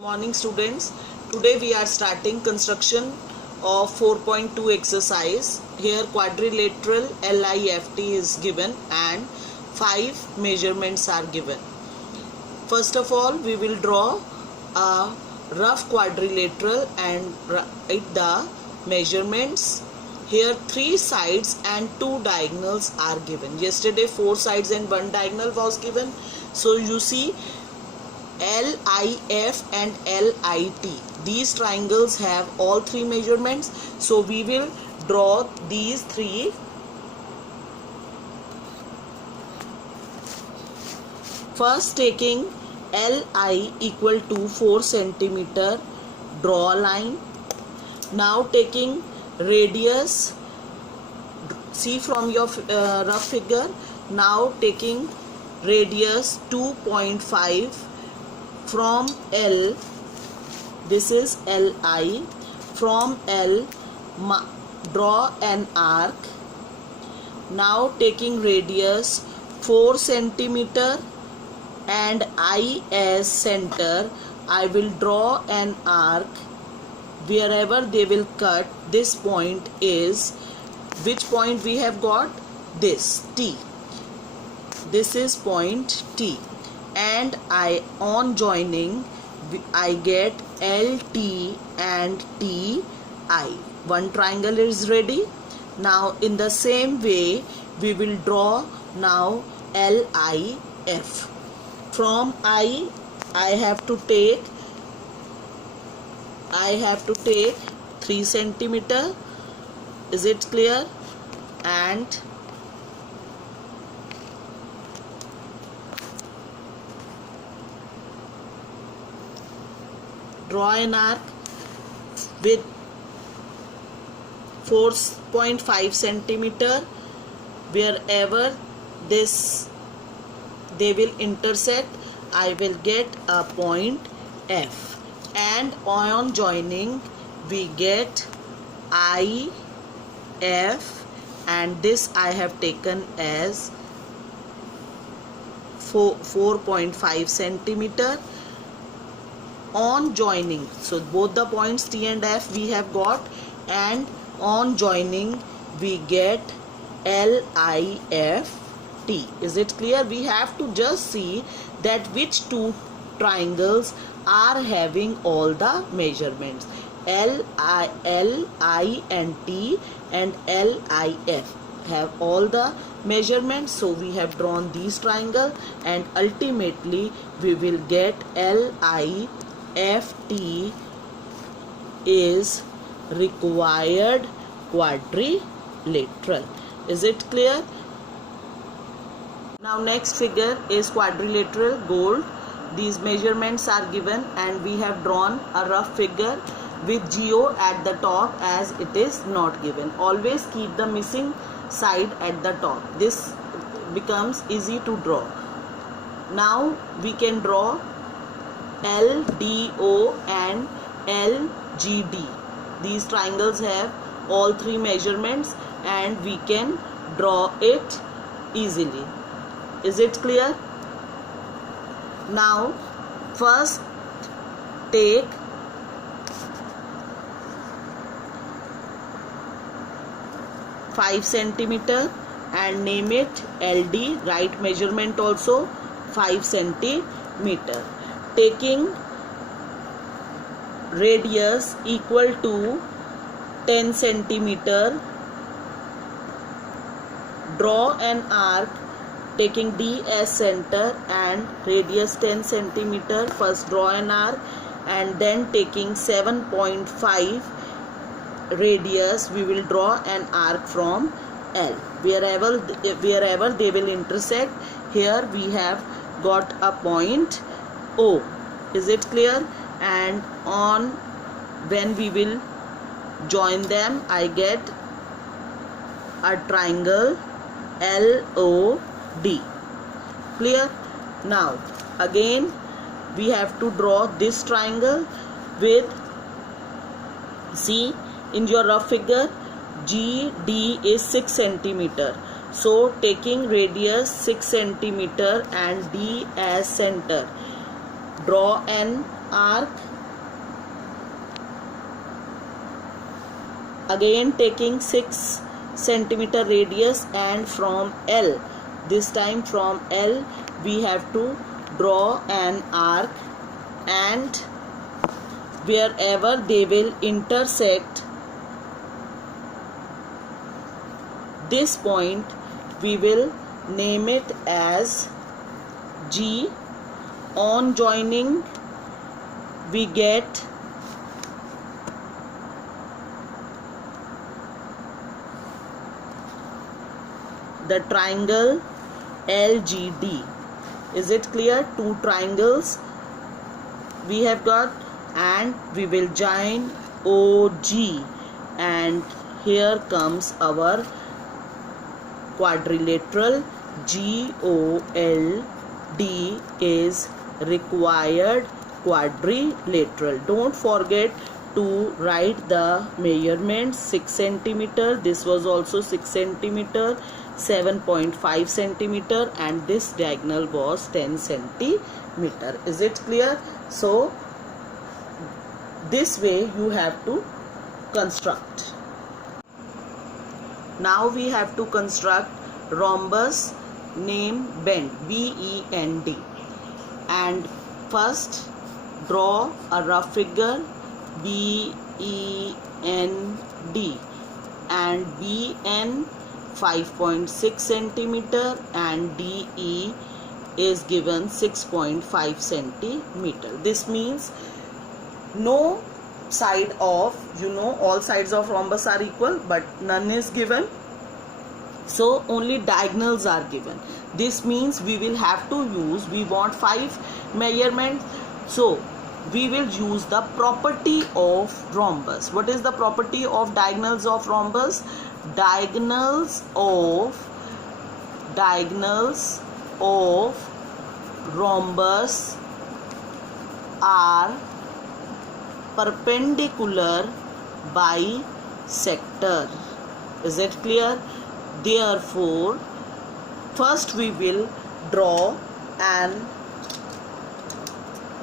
Morning students, today we are starting construction of 4.2 exercise. Here quadrilateral LIFT is given and 5 measurements are given. First of all, we will draw a rough quadrilateral and write the measurements. Here 3 sides and 2 diagonals are given. Yesterday 4 sides and 1 diagonal was given. So you see LIF and LIT. These triangles have all 3 measurements. So we will draw these 3. First, taking LI equal to 4 centimeter, draw a line. Now taking radius, see from your rough figure. Now taking radius 2.5 from L, this is LI. From L, draw an arc. Now taking radius 4 centimeter and I as center, I will draw an arc. Wherever they will cut, this point is, which point we have got? This, T. This is point T. And on joining I get LT and TI. One triangle is ready. Now in the same way we will draw now LIF. From I have to take 3 centimeter. Is it clear? And draw an arc with 4.5 centimeter. Wherever they will intersect, I will get a point F. And on joining we get IF, and this I have taken as 4.5 centimeter. On joining, so both the points T and F we have got, and on joining we get LIFT. Is it clear? We have to just see that which 2 triangles are having all the measurements. LI and T and LIF have all the measurements. So we have drawn these triangle, and ultimately we will get LIFT is required quadrilateral. Is it clear? Now next figure is quadrilateral gold. These measurements are given and we have drawn a rough figure with geo at the top, as it is not given. Always keep the missing side at the top. This becomes easy to draw. Now we can draw LDO and LGD. These triangles have all 3 measurements and we can draw it easily. Is it clear? Now first take (5 centimeter) and name it LD. Write measurement also 5 centimeter. Taking radius equal to 10 centimeter, draw an arc taking D as center and radius 10 centimeter. First draw an arc, and then taking 7.5 radius we will draw an arc from L. Wherever they will intersect, here we have got a point O. Is it clear? And on when we will join them, I get a triangle LOD. Clear? Now again we have to draw this triangle with, see in your rough figure, GD is 6 centimeter. So taking radius 6 centimeter and D as center, draw an arc, again taking 6 centimeter radius, and from L, this time from L we have to draw an arc, and wherever they will intersect this point, we will name it as G. On joining, we get the triangle LGD. Is it clear? Two triangles we have got, and we will join OG, and here comes our quadrilateral. GOLD is required quadrilateral. Don't forget to write the measurements. 6 centimeter, this was also 6 centimeter, 7.5 centimeter, and this diagonal was 10 centimeter. Is it clear? So this way you have to construct. Now we have to construct rhombus name bend, BEND, and first draw a rough figure BEND, and BN 5.6 centimeter and DE is given 6.5 centimeter. This means no side of, all sides of rhombus are equal, but none is given, so only diagonals are given. This means we will have to use, we want 5 measurements, so we will use the property of rhombus. What is the property of diagonals of rhombus? Diagonals of rhombus are perpendicular bisector. Is it clear? Therefore, first we will draw an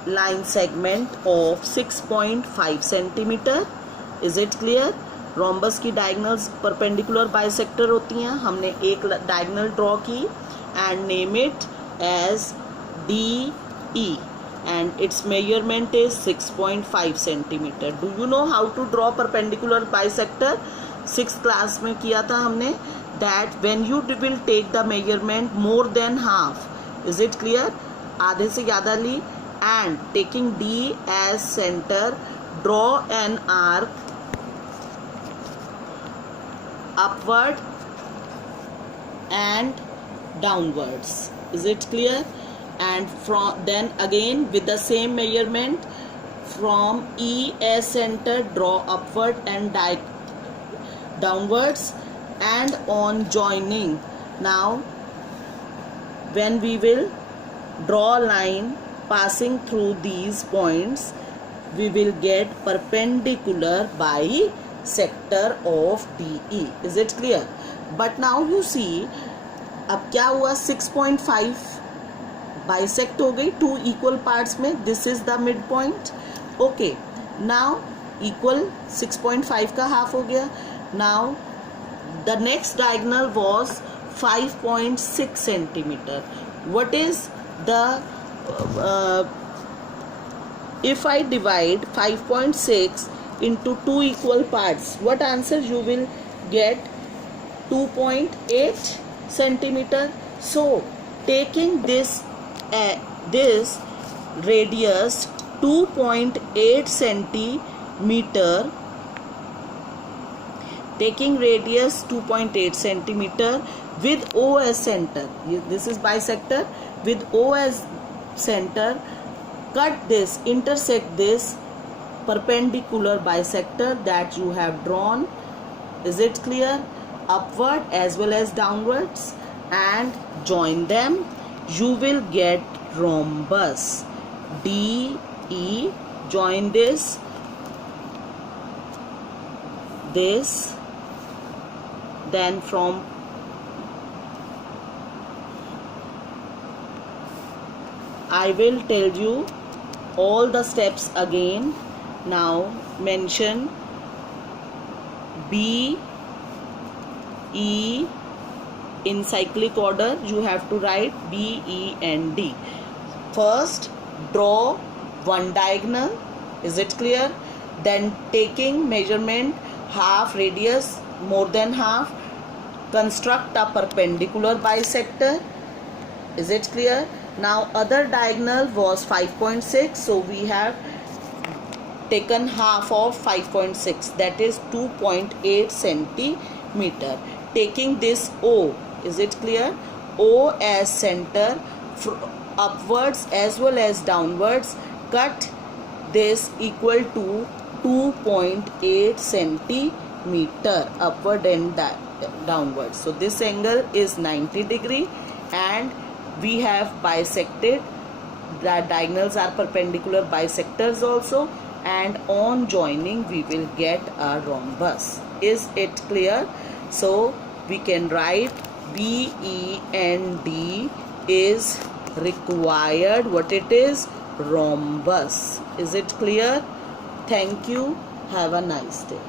line segment of 6.5 centimeter. Is it clear? rhombus की diagonals perpendicular bisector होती हैं. हमने एक diagonal draw की and name it as DE, and its measurement is 6.5 centimeter. Do you know how to draw perpendicular bisector? 6th class में किया था हमने. That when you will take the measurement more than half, is it clear? आधे से ज़्यादा ली, and taking D as center, draw an arc upward and downwards. Is it clear? And from then again with the same measurement, from E as center, draw upward and downwards, and on joining. Now when we will draw a line passing through these points, we will get perpendicular bisector of DE. Is it clear? But now you see, अब क्या हुआ, 6.5 bisect हो गई 2 equal parts में. This is the midpoint. Okay, now equal 6.5 का half हो गया. Now the next diagonal was 5.6 centimeter. What is the if I divide 5.6 into 2 equal parts, what answer you will get? 2.8 centimeter. So taking this radius 2.8 centimeter, taking radius 2.8 centimeter with O as center, this is bisector, with O as center, cut this, intersect this perpendicular bisector that you have drawn. Is it clear? Upward as well as downwards, and join them. You will get rhombus. DE, join this, then from I will tell you all the steps again. Now mention B, E, in cyclic order you have to write B, E and D. First draw one diagonal, is it clear? Then taking measurement half radius, more than half, construct a perpendicular bisector, is it clear? Now other diagonal was 5.6, so we have taken half of 5.6, that is 2.8 centimeter. Taking this O, is it clear? O as center, upwards as well as downwards, cut this equal to 2.8 centimeter upward and downwards. So this angle is 90 degree and we have bisected. The diagonals are perpendicular bisectors also, and on joining we will get a rhombus. Is it clear? So we can write B, E and D is required. What it is? Rhombus. Is it clear? Thank you. Have a nice day.